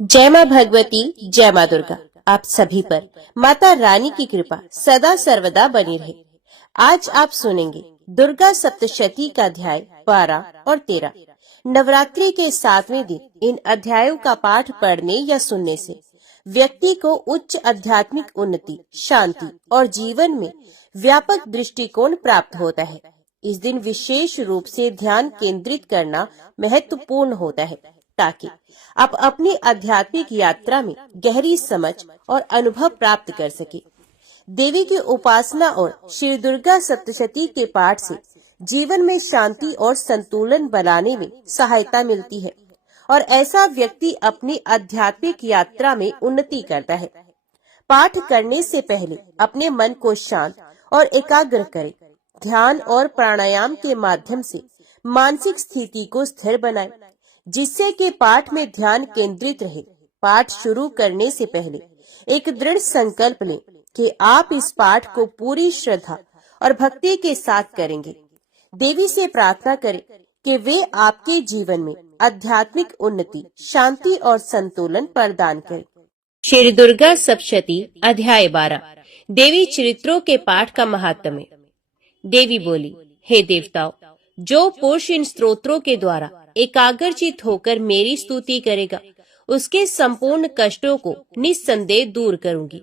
जय माँ भगवती, जय माँ दुर्गा। आप सभी पर माता रानी की कृपा सदा सर्वदा बनी रहे। आज आप सुनेंगे दुर्गा सप्तशती का अध्याय 12 और 13। नवरात्रि के 7वें दिन इन अध्यायों का पाठ पढ़ने या सुनने से व्यक्ति को उच्च आध्यात्मिक उन्नति, शांति और जीवन में व्यापक दृष्टिकोण प्राप्त होता है। इस दिन विशेष रूप से ध्यान केंद्रित करना महत्वपूर्ण होता है ताकि आप अपनी आध्यात्मिक यात्रा में गहरी समझ और अनुभव प्राप्त कर सके। देवी की उपासना और श्री दुर्गा सप्तशती के पाठ से जीवन में शांति और संतुलन बनाने में सहायता मिलती है और ऐसा व्यक्ति अपनी आध्यात्मिक यात्रा में उन्नति करता है। पाठ करने से पहले अपने मन को शांत और एकाग्र करें। ध्यान और प्राणायाम के माध्यम से मानसिक स्थिति को स्थिर बनाएं, जिससे कि पाठ में ध्यान केंद्रित रहे। पाठ शुरू करने से पहले एक दृढ़ संकल्प लें कि आप इस पाठ को पूरी श्रद्धा और भक्ति के साथ करेंगे। देवी से प्रार्थना करें कि वे आपके जीवन में आध्यात्मिक उन्नति, शांति और संतुलन प्रदान करें। श्री दुर्गा सप्तशती अध्याय 12। देवी चरित्रों के पाठ का महात्म्य। देवी बोली, हे देवताओं, जो पुरुष इन स्तोत्रों के द्वारा एकाग्रचित होकर मेरी स्तुति करेगा, उसके संपूर्ण कष्टों को निस्संदेह दूर करूंगी।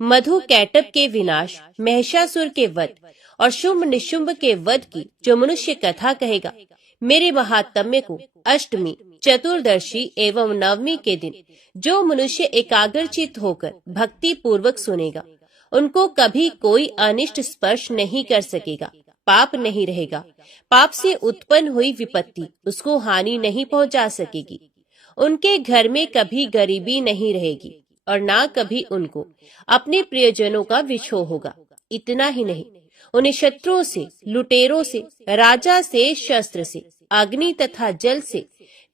मधु कैटभ के विनाश, महिषासुर के वध और शुंभ निशुंभ के वध की जो मनुष्य कथा कहेगा, मेरे महात्म्य को अष्टमी, चतुर्दशी एवं नवमी के दिन जो मनुष्य एकाग्रचित होकर भक्ति पूर्वक सुनेगा, उनको कभी कोई अनिष्ट स्पर्श नहीं कर सकेगा, पाप नहीं रहेगा। पाप से उत्पन्न हुई विपत्ति उसको हानि नहीं पहुंचा सकेगी। उनके घर में कभी गरीबी नहीं रहेगी और ना कभी उनको अपने प्रियजनों का विछोह होगा। इतना ही नहीं, उन्हें शत्रुओं से, लुटेरों से, राजा से, शस्त्र से, अग्नि तथा जल से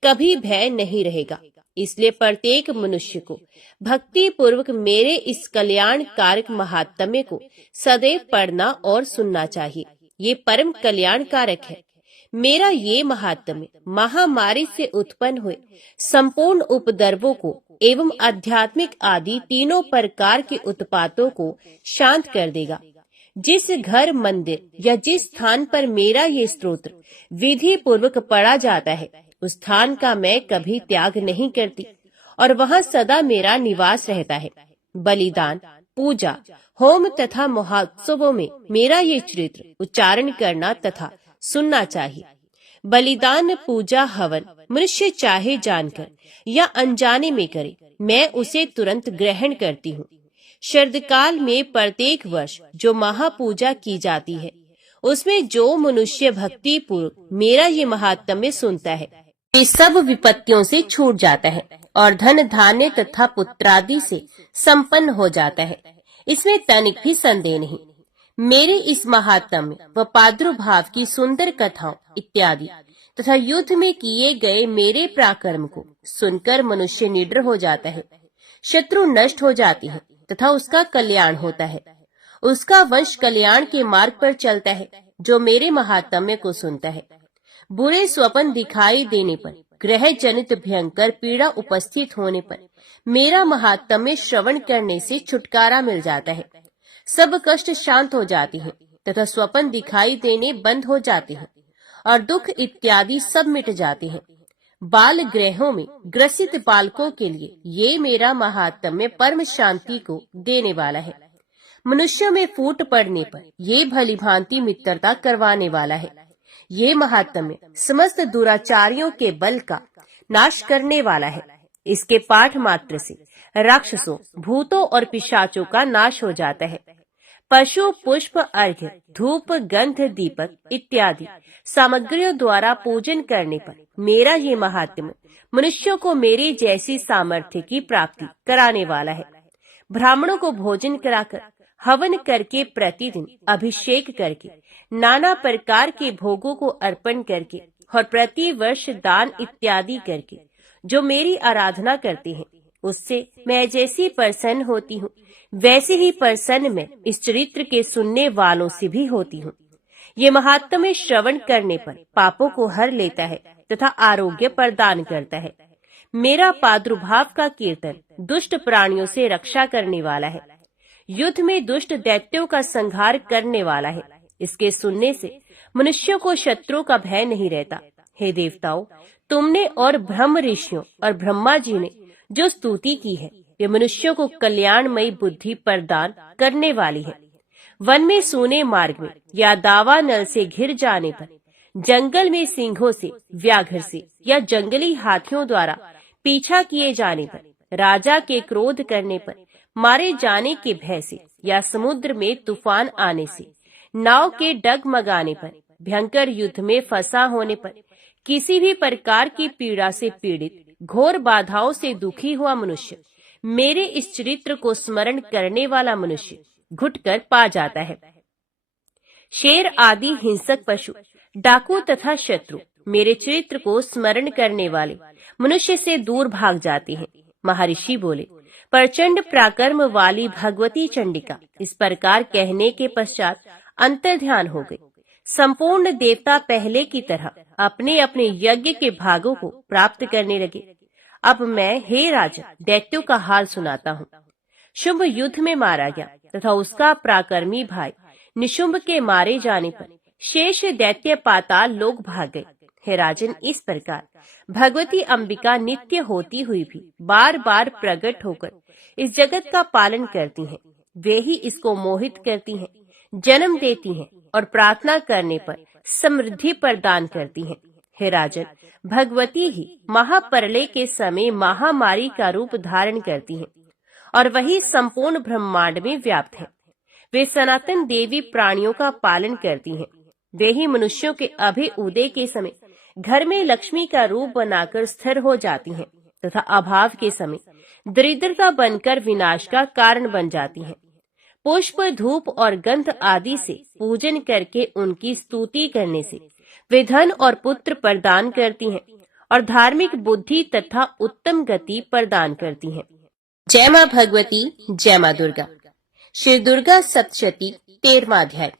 कभी भय नहीं रहेगा। इसलिए प्रत्येक मनुष्य को भक्ति पूर्वक मेरे इस कल्याण कारक महात्म्य को सदैव पढ़ना और सुनना चाहिए। ये परम कल्याण कारक है। मेरा ये महात्म्य महामारी से उत्पन्न हुए संपूर्ण उपद्रवों को एवं आध्यात्मिक आदि तीनों प्रकार के उत्पातों को शांत कर देगा। जिस घर, मंदिर या जिस स्थान पर मेरा ये स्तोत्र विधि पूर्वक पढ़ा जाता है, उस स्थान का मैं कभी त्याग नहीं करती और वहाँ सदा मेरा निवास रहता है। बलिदान, पूजा, होम तथा महोत्सवों में मेरा ये चरित्र उच्चारण करना तथा सुनना चाहिए। बलिदान, पूजा, हवन मनुष्य चाहे जानकर या अनजाने में करे, मैं उसे तुरंत ग्रहण करती हूँ। शरदकाल में प्रत्येक वर्ष जो महापूजा की जाती है, उसमें जो मनुष्य भक्ति पूर्वक मेरा ये महात्म्य सुनता है, वे सब विपत्तियों से छूट जाता है और धन धान्य तथा पुत्रादि से संपन्न हो जाता है। इसमें तनिक भी संदेह नहीं। मेरे इस महात्म्य व प्रादुर्भाव की सुंदर कथाओं इत्यादि तथा युद्ध में किए गए मेरे पराक्रम को सुनकर मनुष्य निडर हो जाता है, शत्रु नष्ट हो जाती है तथा उसका कल्याण होता है। उसका वंश कल्याण के मार्ग पर चलता है जो मेरे महात्म्य को सुनता है। बुरे स्वप्न दिखाई देने पर, ग्रह जनित भयंकर पीड़ा उपस्थित होने पर मेरा महात्म्य श्रवण करने से छुटकारा मिल जाता है। सब कष्ट शांत हो जाती है तथा स्वप्न दिखाई देने बंद हो जाते हैं और दुख इत्यादि सब मिट जाते हैं। बाल ग्रहों में ग्रसित बालकों के लिए ये मेरा महात्म्य परम शांति को देने वाला है। मनुष्य में फूट पड़ने पर ये भली भांति मित्रता करवाने वाला है। ये महात्म्य समस्त दुराचारियों के बल का नाश करने वाला है। इसके पाठ मात्र से राक्षसों, भूतों और पिशाचों का नाश हो जाता है। पशु, पुष्प, अर्घ्य, धूप, गंध, दीपक इत्यादि सामग्रियों द्वारा पूजन करने पर मेरा ये महात्म्य मनुष्यों को मेरे जैसी सामर्थ्य की प्राप्ति कराने वाला है। ब्राह्मणों को भोजन कराकर, हवन करके, प्रतिदिन अभिषेक करके, नाना प्रकार के भोगों को अर्पण करके और प्रति वर्ष दान इत्यादि करके जो मेरी आराधना करते हैं, उससे मैं जैसी प्रसन्न होती हूँ, वैसे ही प्रसन्न मैं इस चरित्र के सुनने वालों से भी होती हूँ। ये महात्म्य श्रवण करने पर पापों को हर लेता है तथा आरोग्य प्रदान करता है। मेरा प्रादुर्भाव का कीर्तन दुष्ट प्राणियों से रक्षा करने वाला है, युद्ध में दुष्ट दैत्यों का संहार करने वाला है। इसके सुनने से मनुष्यों को शत्रुओं का भय नहीं रहता। हे देवताओं, तुमने और ब्रह्म ऋषियों और ब्रह्मा जी ने जो स्तुति की है वे मनुष्यों को कल्याणमयी बुद्धि प्रदान करने वाली है। वन में सूने मार्ग में या दावानल से घिर जाने पर, जंगल में सिंहों से, व्याघ्र से या जंगली हाथियों द्वारा पीछा किए जाने पर, राजा के क्रोध करने पर, मारे जाने के भय से या समुद्र में तूफान आने से, नाव के डगमगाने पर, भयंकर युद्ध में फंसा होने पर, किसी भी प्रकार की पीड़ा से पीड़ित, घोर बाधाओं से दुखी हुआ मनुष्य, मेरे इस चरित्र को स्मरण करने वाला मनुष्य घुटकर पा जाता है। शेर आदि हिंसक पशु, डाकू तथा शत्रु मेरे चरित्र को स्मरण करने वाले मनुष्य से दूर भाग जाते हैं। महर्षि बोले, प्रचंड पराक्रम वाली भगवती चंडिका इस प्रकार कहने के पश्चात अंतर्ध्यान हो गई। संपूर्ण देवता पहले की तरह अपने अपने यज्ञ के भागों को प्राप्त करने लगे। अब मैं, हे राजा, दैत्यों का हाल सुनाता हूँ। शुंभ युद्ध में मारा गया तथा उसका पराक्रमी भाई निशुंभ के मारे जाने पर शेष दैत्य पाताल लोक भाग गए। हे राजन, इस प्रकार भगवती अंबिका नित्य होती हुई भी बार बार प्रकट होकर इस जगत का पालन करती हैं। वे ही इसको मोहित करती हैं, जन्म देती हैं और प्रार्थना करने पर समृद्धि प्रदान करती हैं। हे राजन, भगवती ही महाप्रलय के समय महामारी का रूप धारण करती हैं और वही संपूर्ण ब्रह्मांड में व्याप्त है। वे सनातन देवी प्राणियों का पालन करती हैं। वे ही मनुष्यों के अभय उदय के समय घर में लक्ष्मी का रूप बनाकर स्थिर हो जाती हैं तथा अभाव के समय दरिद्रता बनकर विनाश का कारण बन जाती हैं। पुष्प, धूप और गंध आदि से पूजन करके उनकी स्तुति करने से वे धन और पुत्र प्रदान करती हैं और धार्मिक बुद्धि तथा उत्तम गति प्रदान करती हैं। जय मां भगवती, जय मां दुर्गा। श्री दुर्गा सप्तशती 13वां अध्याय।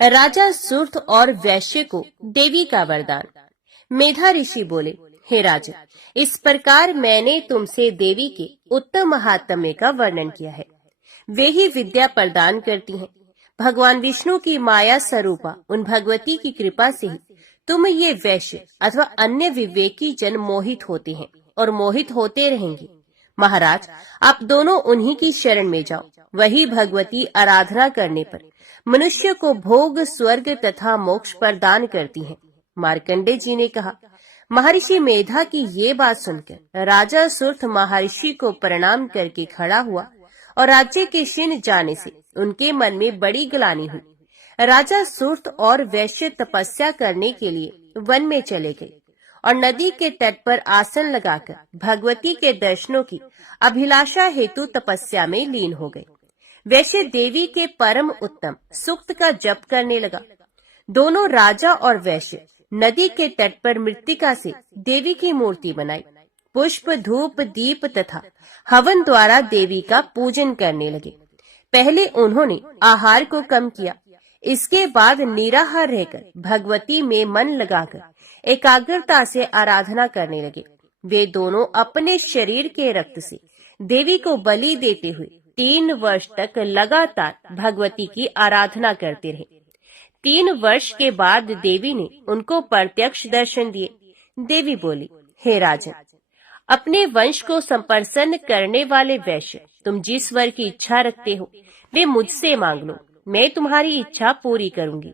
राजा सुर्थ और वैश्य को देवी का वरदान। मेधा ऋषि बोले, हे राजा, इस प्रकार मैंने तुमसे देवी के उत्तम महात्म्य का वर्णन किया है। वे ही विद्या प्रदान करती हैं। भगवान विष्णु की माया स्वरूपा उन भगवती की कृपा से ही तुम ये वैश्य अथवा अन्य विवेकी जन मोहित होते हैं और मोहित होते रहेंगे। महाराज, आप दोनों उन्हीं की शरण में जाओ। वही भगवती आराधना करने पर मनुष्य को भोग, स्वर्ग तथा मोक्ष प्रदान करती हैं। मार्कंडे जी ने कहा, महर्षि मेधा की ये बात सुनकर राजा सुर्थ महर्षि को प्रणाम करके खड़ा हुआ और राज्य के क्षीण जाने से उनके मन में बड़ी ग्लानि हुई। राजा सुर्थ और वैश्य तपस्या करने के लिए वन में चले गए और नदी के तट पर आसन लगाकर भगवती के दर्शनों की अभिलाषा हेतु तपस्या में लीन हो गए। वैश्य देवी के परम उत्तम सूक्त का जप करने लगा। दोनों राजा और वैश्य नदी के तट पर मृत्तिका से देवी की मूर्ति बनाई। पुष्प, धूप, दीप तथा हवन द्वारा देवी का पूजन करने लगे। पहले उन्होंने आहार को कम किया, इसके बाद निराहार रहकर भगवती में मन लगाकर एकाग्रता से आराधना करने लगे। वे दोनों अपने शरीर के रक्त से देवी को बलि देते हुए 3 वर्ष तक लगातार भगवती की आराधना करते रहे। 3 वर्ष के बाद देवी ने उनको प्रत्यक्ष दर्शन दिए। देवी बोली, हे राजन, अपने वंश को संप्रसन्न करने वाले वैश्य, तुम जिस वर की इच्छा रखते हो वे मुझसे मांग लो, मैं तुम्हारी इच्छा पूरी करूंगी।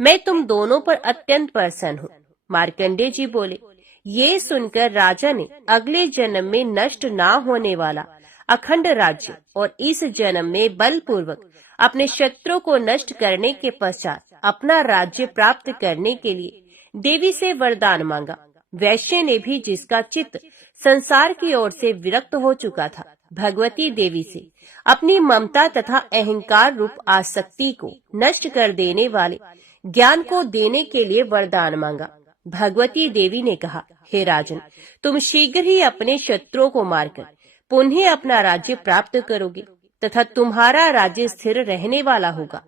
मैं तुम दोनों पर अत्यंत प्रसन्न हूँ। मार्कंडे जी बोले, ये सुनकर राजा ने अगले जन्म में नष्ट ना होने वाला अखंड राज्य और इस जन्म में बलपूर्वक अपने शत्रुओं को नष्ट करने के पश्चात अपना राज्य प्राप्त करने के लिए देवी से वरदान मांगा। वैश्य ने भी, जिसका चित्त संसार की ओर से विरक्त हो चुका था, भगवती देवी से अपनी ममता तथा अहंकार रूप आसक्ति को नष्ट कर देने वाले ज्ञान को देने के लिए वरदान मांगा। भगवती देवी ने कहा, हे राजन, तुम शीघ्र ही अपने शत्रुओं को मारकर पुनः अपना राज्य प्राप्त करोगे तथा तुम्हारा राज्य स्थिर रहने वाला होगा।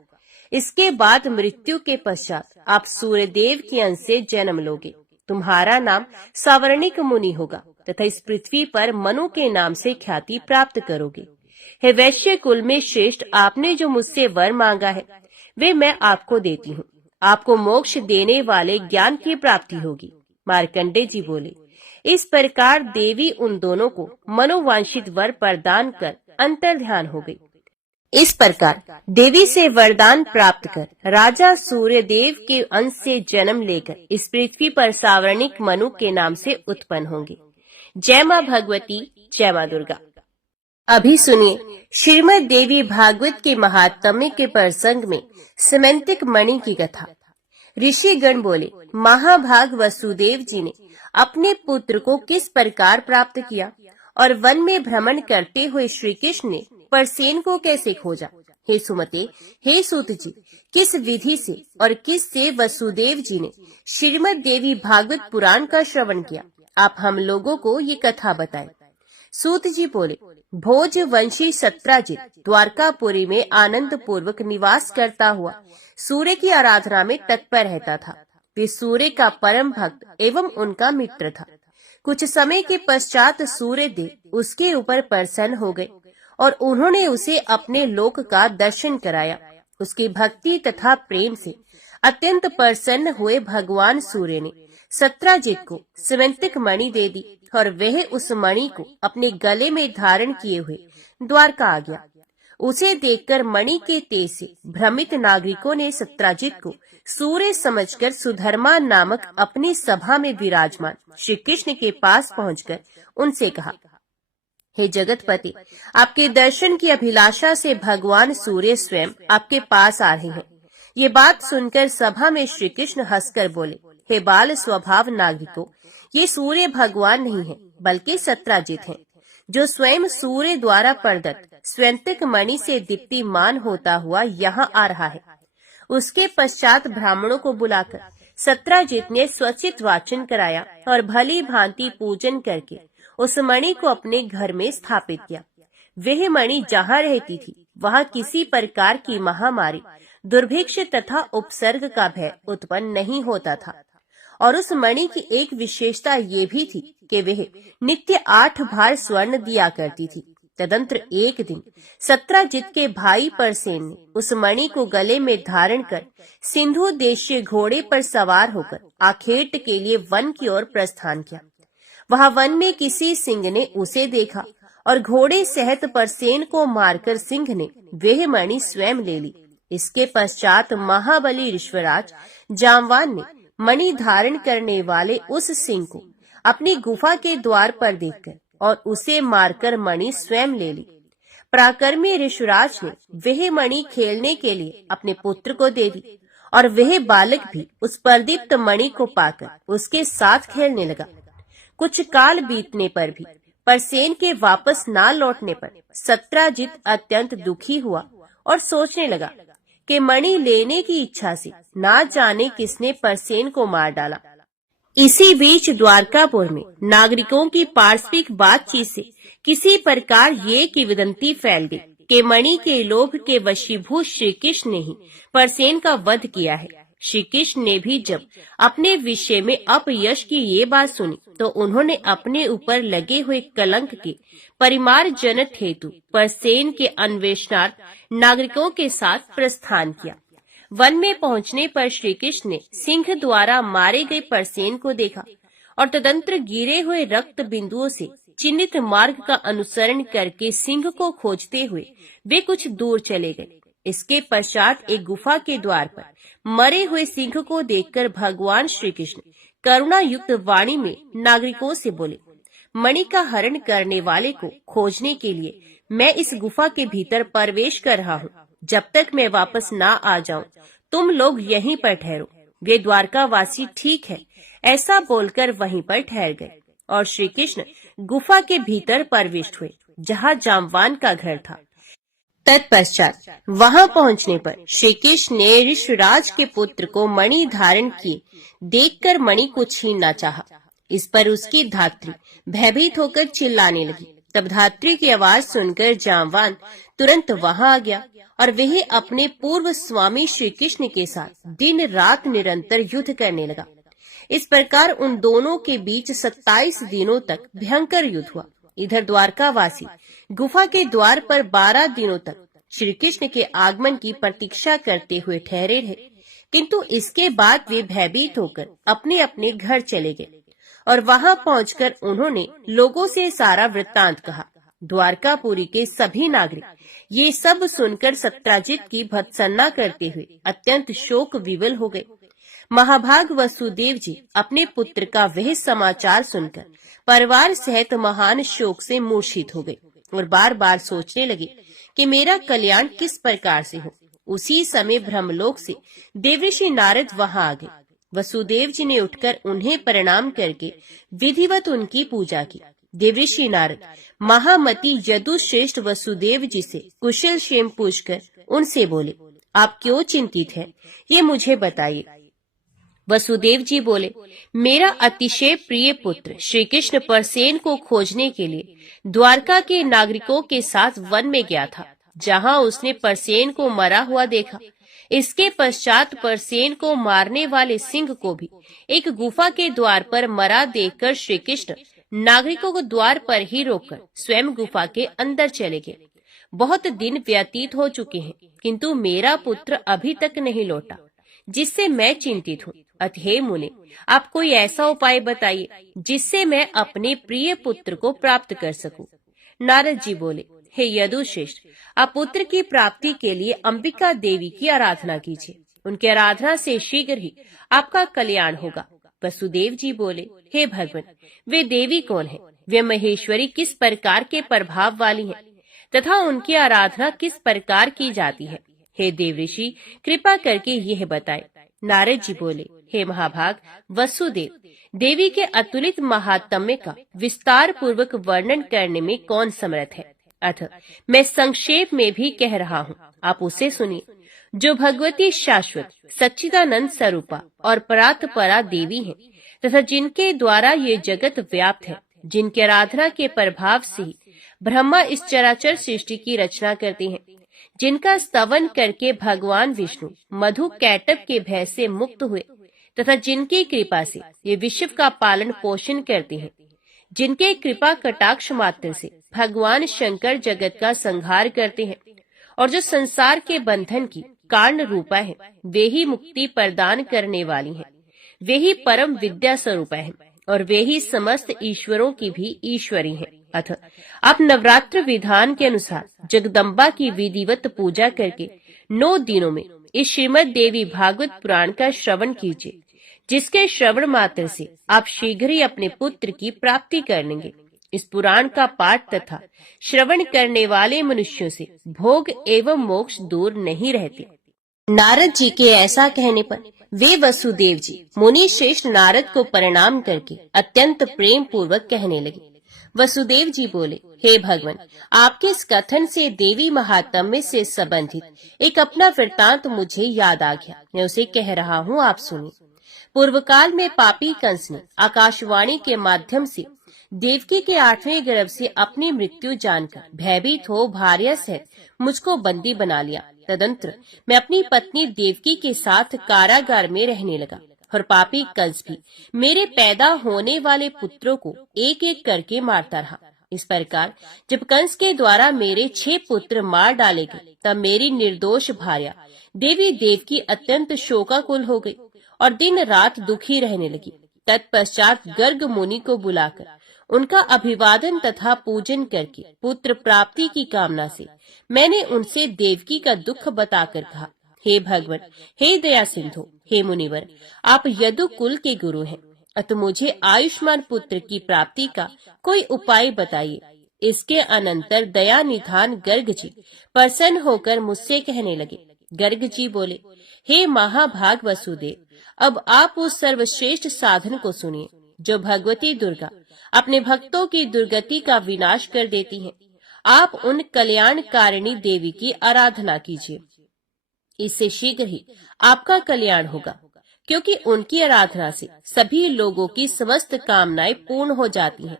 इसके बाद मृत्यु के पश्चात आप सूर्यदेव के अंश से जन्म लोगे। तुम्हारा नाम सावर्णिक मुनि होगा तथा इस पृथ्वी पर मनु के नाम से ख्याति प्राप्त करोगे। हे वैश्य कुल में श्रेष्ठ, आपने जो मुझसे वर मांगा है वे मैं आपको देती हूँ। आपको मोक्ष देने वाले ज्ञान की प्राप्ति होगी। मार्कंडेय जी बोले, इस प्रकार देवी उन दोनों को मनोवांछित वर प्रदान कर अंतर्ध्यान हो गई। इस प्रकार देवी से वरदान प्राप्त कर राजा सूर्यदेव के अंश से जन्म लेकर इस पृथ्वी पर सावर्णिक मनु के नाम से उत्पन्न होंगे। जय मां भगवती, जय मां दुर्गा। अभी सुनिए श्रीमद देवी भागवत के महात्म्य के प्रसंग में सिमेंतिक मणि की कथा। ऋषि गण बोले, महाभाग वसुदेव जी ने अपने पुत्र को किस प्रकार प्राप्त किया और वन में भ्रमण करते हुए श्री कृष्ण ने परसेन को कैसे खोजा। हे सुमते, हे सूत जी, किस विधि से और किस से वसुदेव जी ने श्रीमद देवी भागवत पुराण का श्रवण किया, आप हम लोगों को ये कथा बताएं। सूत जी बोले, भोज वंशी सत्राजित द्वारकापुरी में आनंद पूर्वक निवास करता हुआ सूर्य की आराधना में तत्पर रहता था। वे सूर्य का परम भक्त एवं उनका मित्र था। कुछ समय के पश्चात सूर्य देव उसके ऊपर प्रसन्न हो गए और उन्होंने उसे अपने लोक का दर्शन कराया। उसकी भक्ति तथा प्रेम से अत्यंत प्रसन्न हुए भगवान सूर्य ने सत्राजित को सिमेंतिक मणि दे दी और वह उस मणि को अपने गले में धारण किए हुए द्वारका आ गया। उसे देखकर मणि के तेज से भ्रमित नागरिकों ने सत्राजित को सूर्य समझकर सुधर्मा नामक अपनी सभा में विराजमान श्री कृष्ण के पास पहुंचकर उनसे कहा, हे जगतपति, आपके दर्शन की अभिलाषा से भगवान सूर्य स्वयं आपके पास आ रहे हैं। ये बात सुनकर सभा में श्री कृष्ण हंसकर बोले, हे बाल स्वभाव नागरिकों, ये सूर्य भगवान नहीं है बल्कि सत्राजित हैं, जो स्वयं सूर्य द्वारा प्रदत्त स्वेंतिक मणि से दीप्तिमान होता हुआ यहाँ आ रहा है। उसके पश्चात ब्राह्मणों को बुलाकर सत्राजित ने स्वचित वाचन कराया और भली भांति पूजन करके उस मणि को अपने घर में स्थापित किया। वह मणि जहाँ रहती थी वहाँ किसी प्रकार की महामारी, दुर्भिक्ष तथा उपसर्ग का भय उत्पन्न नहीं होता था। और उस मणि की एक विशेषता ये भी थी कि वह नित्य 8 भार स्वर्ण दिया करती थी। तदंतर एक दिन सत्राजित के भाई परसेन ने उस मणि को गले में धारण कर सिंधु देशीय घोड़े पर सवार होकर आखेट के लिए वन की ओर प्रस्थान किया। वहां वन में किसी सिंह ने उसे देखा और घोड़े सहित परसेन को मारकर सिंह ने वह मणि स्वयं ले ली। इसके पश्चात महाबली ऋषवराज जामवान ने मणि धारण करने वाले उस सिंह को अपनी गुफा के द्वार पर देखकर और उसे मारकर मणि स्वयं ले ली। पराक्रमी ऋषिराज ने वह मणि खेलने के लिए अपने पुत्र को दे दी और वह बालक भी उस प्रदीप्त मणि को पाकर उसके साथ खेलने लगा। कुछ काल बीतने पर भी परसेन के वापस न लौटने पर सत्राजित अत्यंत दुखी हुआ और सोचने लगा कि मणि लेने की इच्छा से ना जाने किसने परसेन को मार डाला। इसी बीच द्वारकापुर में नागरिकों की पारस्परिक बातचीत से किसी प्रकार ये किंवदंती फैल गई कि मणि के लोभ के वशीभूत श्री कृष्ण ने ही परसेन का वध किया है। श्री कृष्ण ने भी जब अपने विषय में अपयश की ये बात सुनी तो उन्होंने अपने ऊपर लगे हुए कलंक के परिमार जनक हेतु परसेन के अन्वेषणार्थ नागरिकों के साथ प्रस्थान किया। वन में पहुंचने पर श्री कृष्ण ने सिंह द्वारा मारे गए परसेन को देखा और तदंतर गिरे हुए रक्त बिंदुओं से चिन्हित मार्ग का अनुसरण करके सिंह को खोजते हुए वे कुछ दूर चले गए। इसके पश्चात एक गुफा के द्वार पर मरे हुए सिंह को देखकर भगवान श्री कृष्ण करुणा युक्त वाणी में नागरिकों से बोले, मणि का हरण करने वाले को खोजने के लिए मैं इस गुफा के भीतर प्रवेश कर रहा हूँ। जब तक मैं वापस ना आ जाऊं तुम लोग यहीं पर ठहरो। वे द्वारकावासी ठीक है ऐसा बोलकर वहीं पर ठहर गए और श्री कृष्ण गुफा के भीतर प्रविष्ट हुए जहाँ जामवान का घर था। तत्पश्चात वहां पहुंचने पर श्री कृष्ण ने ऋषिराज के पुत्र को मणि धारण किए देखकर मणि को छीनना चाहा। इस पर उसकी धात्री भयभीत होकर चिल्लाने लगी। तब धात्री की आवाज सुनकर जामवान तुरंत वहां आ गया और वह अपने पूर्व स्वामी श्री कृष्ण के साथ दिन रात निरंतर युद्ध करने लगा। इस प्रकार उन दोनों के बीच 27 दिनों तक भयंकर युद्ध हुआ। इधर द्वारकावासी गुफा के द्वार पर 12 दिनों तक श्री कृष्ण के आगमन की प्रतीक्षा करते हुए ठहरे रहे, किंतु इसके बाद वे भयभीत होकर अपने अपने घर चले गए और वहां पहुंचकर उन्होंने लोगों से सारा वृत्तांत कहा। द्वारकापुरी के सभी नागरिक ये सब सुनकर सत्राजित की भत्सना करते हुए अत्यंत शोक विवल हो गए। महाभाग वसुदेव जी अपने पुत्र का वह समाचार सुनकर परिवार सहित महान शोक से मूर्छित हो गए और बार बार सोचने लगे कि मेरा कल्याण किस प्रकार से हो। उसी समय ब्रह्मलोक से देवर्षि नारद वहां आ गए। वसुदेव जी ने उठकर उन्हें प्रणाम करके विधिवत उनकी पूजा की। देवर्षि नारद महामती यदुश्रेष्ठ वसुदेव जी से कुशल क्षेम पूछकर उनसे बोले, आप क्यों चिंतित हैं, ये मुझे बताइए। वसुदेव जी बोले, मेरा अतिशय प्रिय पुत्र श्री कृष्ण परसेन को खोजने के लिए द्वारका के नागरिकों के साथ वन में गया था, जहां उसने परसेन को मरा हुआ देखा। इसके पश्चात परसेन को मारने वाले सिंह को भी एक गुफा के द्वार पर मरा देखकर श्री कृष्ण नागरिकों को द्वार पर ही रोककर स्वयं गुफा के अंदर चले गए। बहुत दिन व्यतीत हो चुके हैं, किंतु मेरा पुत्र अभी तक नहीं लौटा, जिससे मैं चिंतित हूँ। अतः मुने, आप कोई ऐसा उपाय बताइए जिससे मैं अपने प्रिय पुत्र को प्राप्त कर सकूं। नारद जी बोले, हे यदुश्रेष्ठ, आप पुत्र की प्राप्ति के लिए अंबिका देवी की आराधना कीजिए। उनकी आराधना से शीघ्र ही आपका कल्याण होगा। वसुदेव जी बोले, हे भगवान, वे देवी कौन है? वे महेश्वरी किस प्रकार के प्रभाव वाली हैं तथा उनकी आराधना किस प्रकार की जाती है? हे देवऋषि, कृपा करके यह बताएं। नारद जी बोले, हे महाभाग वसुदेव, देवी के अतुलित महात्म्य का विस्तार पूर्वक वर्णन करने में कौन समर्थ है? अतः मैं संक्षेप में भी कह रहा हूँ, आप उसे सुनिए। जो भगवती शाश्वत सच्चिदानंद स्वरूपा और परात्परा देवी हैं तथा जिनके द्वारा ये जगत व्याप्त है, जिनकी आराधना के प्रभाव से ही ब्रह्मा इस चराचर सृष्टि की रचना करते हैं, जिनका स्तवन करके भगवान विष्णु मधु कैटभ के भय से मुक्त हुए तथा जिनकी कृपा से ये विश्व का पालन पोषण करते हैं, जिनके कृपा कटाक्ष मात्र से भगवान शंकर जगत का संहार करते हैं और जो संसार के बंधन की कारण रूपा है, वे ही मुक्ति प्रदान करने वाली हैं, वे ही परम विद्या स्वरूपा है और वे ही समस्त ईश्वरों की भी ईश्वरी हैं। अतः आप नवरात्र विधान के अनुसार जगदम्बा की विधिवत पूजा करके 9 दिनों में इस श्रीमद देवी भागवत पुराण का श्रवण कीजिए, जिसके श्रवण मात्र से आप शीघ्र ही अपने पुत्र की प्राप्ति कर लेंगे। इस पुराण का पाठ तथा श्रवण करने वाले मनुष्यों से भोग एवं मोक्ष दूर नहीं रहते। नारद जी के ऐसा कहने पर वे वसुदेव जी मुनि श्रेष्ठ नारद को प्रणाम करके अत्यंत प्रेम पूर्वक कहने लगे। वसुदेव जी बोले, हे भगवान, आपके इस कथन से देवी महात्म्य से संबंधित एक अपना वृत्तांत मुझे याद आ गया। मैं उसे कह रहा हूँ, आप सुनिए। पूर्व काल में पापी कंस ने आकाशवाणी के माध्यम से देवकी के 8वें गर्भ से अपनी मृत्यु जानकर भयभीत हो भार्या सहित मुझको बंदी बना लिया। तदंतर मैं अपनी पत्नी देवकी के साथ कारागार में रहने लगा और पापी कंस भी मेरे पैदा होने वाले पुत्रों को एक एक करके मारता रहा। इस प्रकार जब कंस के द्वारा मेरे 6 पुत्र मार डाले गए, तब मेरी निर्दोष भार्या देवी देवकी अत्यंत शोकाकुल हो गई और दिन रात दुखी रहने लगी। तत्पश्चात गर्ग मुनि को बुलाकर उनका अभिवादन तथा पूजन करके पुत्र प्राप्ति की कामना से मैंने उनसे देवकी का दुख बताकर कहा, हे भगवान, हे दया सिंधु, हे मुनिवर, आप यदु कुल के गुरु हैं, अतः मुझे आयुष्मान पुत्र की प्राप्ति का कोई उपाय बताइए। इसके अनंतर दया निधान गर्ग जी प्रसन्न होकर मुझसे कहने लगे। गर्ग जी बोले, हे महाभाग वसुदेव, अब आप उस सर्वश्रेष्ठ साधन को सुनिए जो भगवती दुर्गा अपने भक्तों की दुर्गति का विनाश कर देती हैं। आप उन कल्याणकारिणी देवी की आराधना कीजिए, इससे शीघ्र ही आपका कल्याण होगा, क्योंकि उनकी आराधना से सभी लोगों की समस्त कामनाएं पूर्ण हो जाती हैं।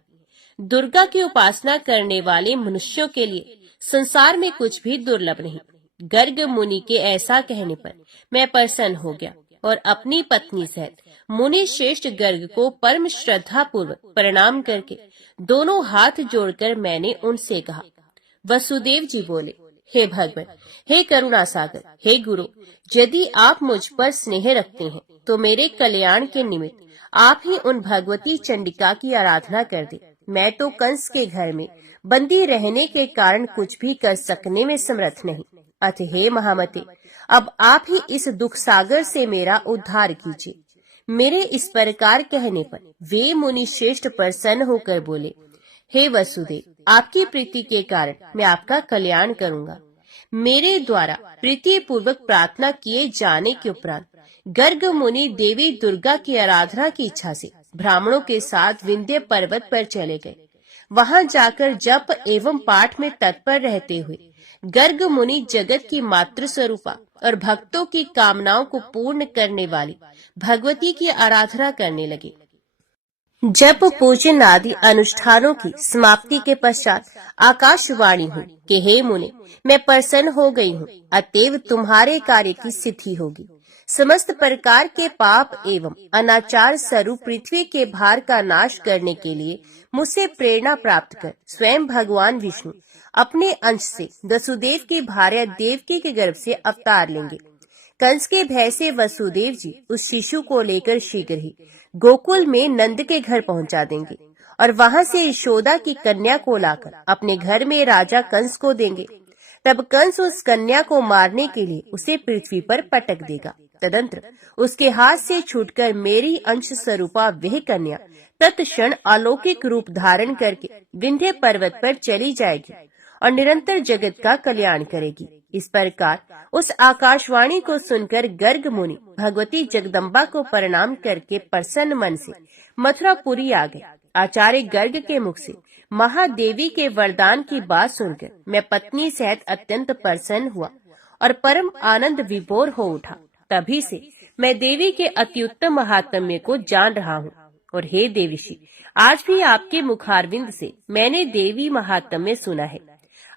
दुर्गा की उपासना करने वाले मनुष्यों के लिए संसार में कुछ भी दुर्लभ नहीं। गर्ग मुनि के ऐसा कहने पर मैं प्रसन्न हो गया और अपनी पत्नी सहित मुनि श्रेष्ठ गर्ग को परम श्रद्धा पूर्वक प्रणाम करके दोनों हाथ जोड़कर मैंने उनसे कहा। वसुदेव जी बोले, हे भगवान, हे करुणा सागर, हे गुरु, यदि आप मुझ पर स्नेह रखते हैं तो मेरे कल्याण के निमित्त आप ही उन भगवती चंडिका की आराधना कर दे। मैं तो कंस के घर में बंदी रहने के कारण कुछ भी कर सकने में समर्थ नहीं। अतः हे महामते, अब आप ही इस दुख सागर से मेरा उद्धार कीजिए। मेरे इस प्रकार कहने पर वे मुनि श्रेष्ठ प्रसन्न होकर बोले, हे वसुदेव, आपकी प्रीति के कारण मैं आपका कल्याण करूंगा। मेरे द्वारा प्रीति पूर्वक प्रार्थना किए जाने के उपरांत गर्ग मुनि देवी दुर्गा की आराधना की इच्छा से ब्राह्मणों के साथ विंध्य पर्वत पर चले गए। वहां जाकर जप एवं पाठ में तत्पर रहते हुए गर्ग मुनि जगत की मातृ स्वरूपा और भक्तों की कामनाओं को पूर्ण करने वाली भगवती की आराधना करने लगे। जप पूजन आदि अनुष्ठानों की समाप्ति के पश्चात आकाशवाणी हुई कि हे मुने, मैं प्रसन्न हो गई हूँ, अतएव तुम्हारे कार्य की सिद्धि होगी। समस्त प्रकार के पाप एवं अनाचार स्वरूप पृथ्वी के भार का नाश करने के लिए मुझसे प्रेरणा प्राप्त कर स्वयं भगवान विष्णु अपने अंश से वसुदेव की भार्या देवकी के गर्भ से अवतार लेंगे। कंस के भय से वसुदेव जी उस शिशु को लेकर शीघ्र ही गोकुल में नंद के घर पहुंचा देंगे और वहां से यशोदा की कन्या को लाकर अपने घर में राजा कंस को देंगे। तब कंस उस कन्या को मारने के लिए उसे पृथ्वी पर पटक देगा। तदंतर उसके हाथ से छूटकर मेरी अंश स्वरूपा वह कन्या तत्क्षण अलौकिक रूप धारण करके विंध्य पर्वत पर चली जाएगी और निरंतर जगत का कल्याण करेगी। इस प्रकार उस आकाशवाणी को सुनकर गर्ग मुनि भगवती जगदम्बा को प्रणाम करके प्रसन्न मन से मथुरापुरी आ गए। आचार्य गर्ग के मुख से महादेवी के वरदान की बात सुनकर मैं पत्नी सहित अत्यंत प्रसन्न हुआ और परम आनंद विभोर हो उठा। तभी से मैं देवी के अत्युत्तम महात्म्य को जान रहा हूँ। और हे देवीषि, आज भी आपके मुखारविंद से मैंने देवी महात्म्य सुना है।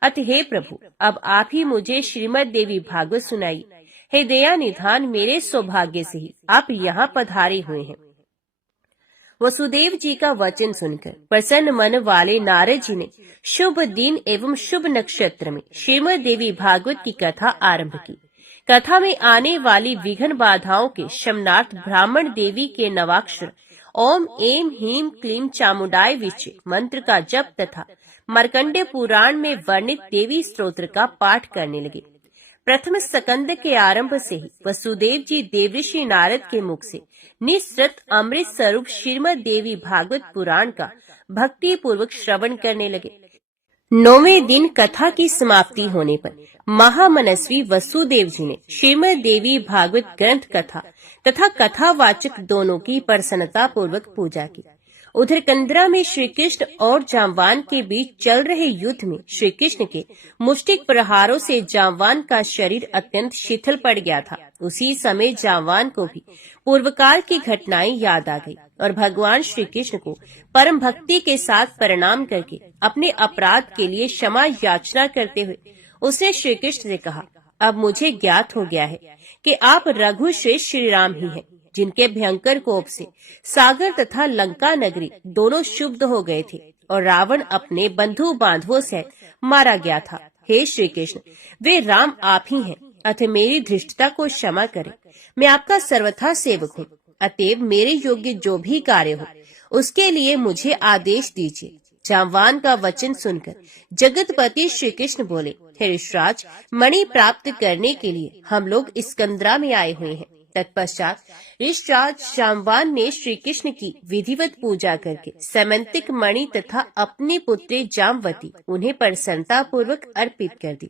अतः हे प्रभु, अब आप ही मुझे श्रीमद देवी भागवत सुनाइए। हे दया निधान, मेरे सौभाग्य से ही आप यहाँ पधारे हुए हैं। वसुदेव जी का वचन सुनकर प्रसन्न मन वाले नारद जी ने शुभ दिन एवं शुभ नक्षत्र में श्रीमद देवी भागवत की कथा आरंभ की। कथा में आने वाली विघ्न बाधाओं के शमनार्थ ब्राह्मण देवी के नवाक्षर ओम एम ह्रीम क्लीम चामुंडाय विचे मंत्र का जप तथा मार्कंडेय पुराण में वर्णित देवी स्तोत्र का पाठ करने लगे। प्रथम स्कंद के आरंभ से ही वसुदेव जी देवऋषि नारद के मुख से निःसृत अमृत स्वरूप श्रीमद देवी भागवत पुराण का भक्ति पूर्वक श्रवण करने लगे। 9वें दिन कथा की समाप्ति होने पर महामनस्वी वसुदेव जी ने श्रीमद देवी भागवत ग्रंथ कथा तथा कथावाचक दोनों की प्रसन्नता पूर्वक पूजा की। उधर कंदरा में श्री कृष्ण और जाम्बान के बीच चल रहे युद्ध में श्री कृष्ण के मुष्टिक प्रहारों से जाम्बान का शरीर अत्यंत शिथिल पड़ गया था। उसी समय जाम्बान को भी पूर्वकाल की घटनाएं याद आ गई और भगवान श्री कृष्ण को परम भक्ति के साथ प्रणाम करके अपने अपराध के लिए क्षमा याचना करते हुए उसने श्री कृष्ण से कहा, अब मुझे ज्ञात हो गया है कि आप रघुश्रेष्ठ श्री राम ही हैं, जिनके भयंकर कोप से सागर तथा लंका नगरी दोनों क्षुब्ध हो गए थे और रावण अपने बंधु बांधवों से मारा गया था। हे श्री कृष्ण, वे राम आप ही हैं, अतः मेरी धृष्टता को क्षमा करें। मैं आपका सर्वथा सेवक हूँ, अतएव मेरे योग्य जो भी कार्य हो उसके लिए मुझे आदेश दीजिए। जाम्बान का वचन सुनकर जगतपति श्री कृष्ण बोले, हे ऋषराज, मणि प्राप्त करने के लिए हम लोग स्कंदरा में आए हुए हैं। तत्पश्चात ऋषराज जाम्बान ने श्री कृष्ण की विधिवत पूजा करके सैमंतिक मणि तथा अपनी पुत्री जामवती उन्हें प्रसन्नता पूर्वक अर्पित कर दी।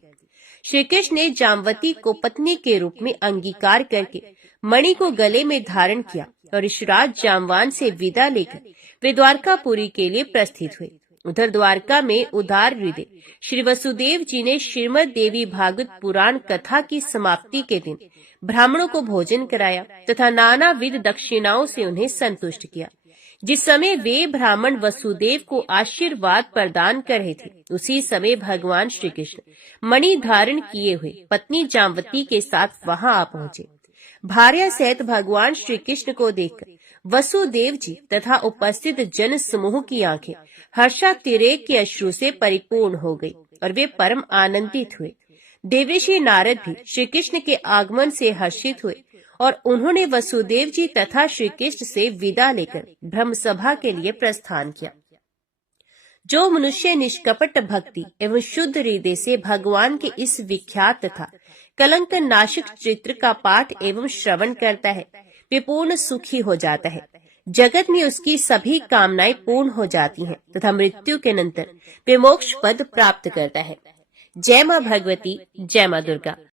श्री कृष्ण ने जामवती को पत्नी के रूप में अंगीकार करके मणि को गले में धारण किया और ऋषराज जाम्बान से विदा लेकर वे द्वारकापुरी के लिए प्रस्थित हुए। उधर द्वारका में उदार हृदय श्री वसुदेव जी ने श्रीमद देवी भागवत पुराण कथा की समाप्ति के दिन ब्राह्मणों को भोजन कराया तथा नाना विध दक्षिणाओं से उन्हें संतुष्ट किया। जिस समय वे ब्राह्मण वसुदेव को आशीर्वाद प्रदान कर रहे थे, उसी समय भगवान श्री कृष्ण मणि धारण किए हुए पत्नी जामवती के साथ वहां आ पहुंचे। भार्या सहित भगवान श्री कृष्ण को देखकर वसुदेव जी तथा उपस्थित जन समूह की आंखें हर्षातिरेक के अश्रु से परिपूर्ण हो गई और वे परम आनंदित हुए। देवर्षि नारद भी श्री कृष्ण के आगमन से हर्षित हुए और उन्होंने वसुदेव जी तथा श्री कृष्ण से विदा लेकर ब्रह्म सभा के लिए प्रस्थान किया। जो मनुष्य निष्कपट भक्ति एवं शुद्ध हृदय से भगवान के इस विख्यात तथा कलंक नाशक चित्र का पाठ एवं श्रवण करता है, वे पूर्ण सुखी हो जाता है। जगत में उसकी सभी कामनाएं पूर्ण हो जाती हैं तथा मृत्यु के अनंतर वे मोक्ष पद प्राप्त करता है। जय मां भगवती, जय मां दुर्गा।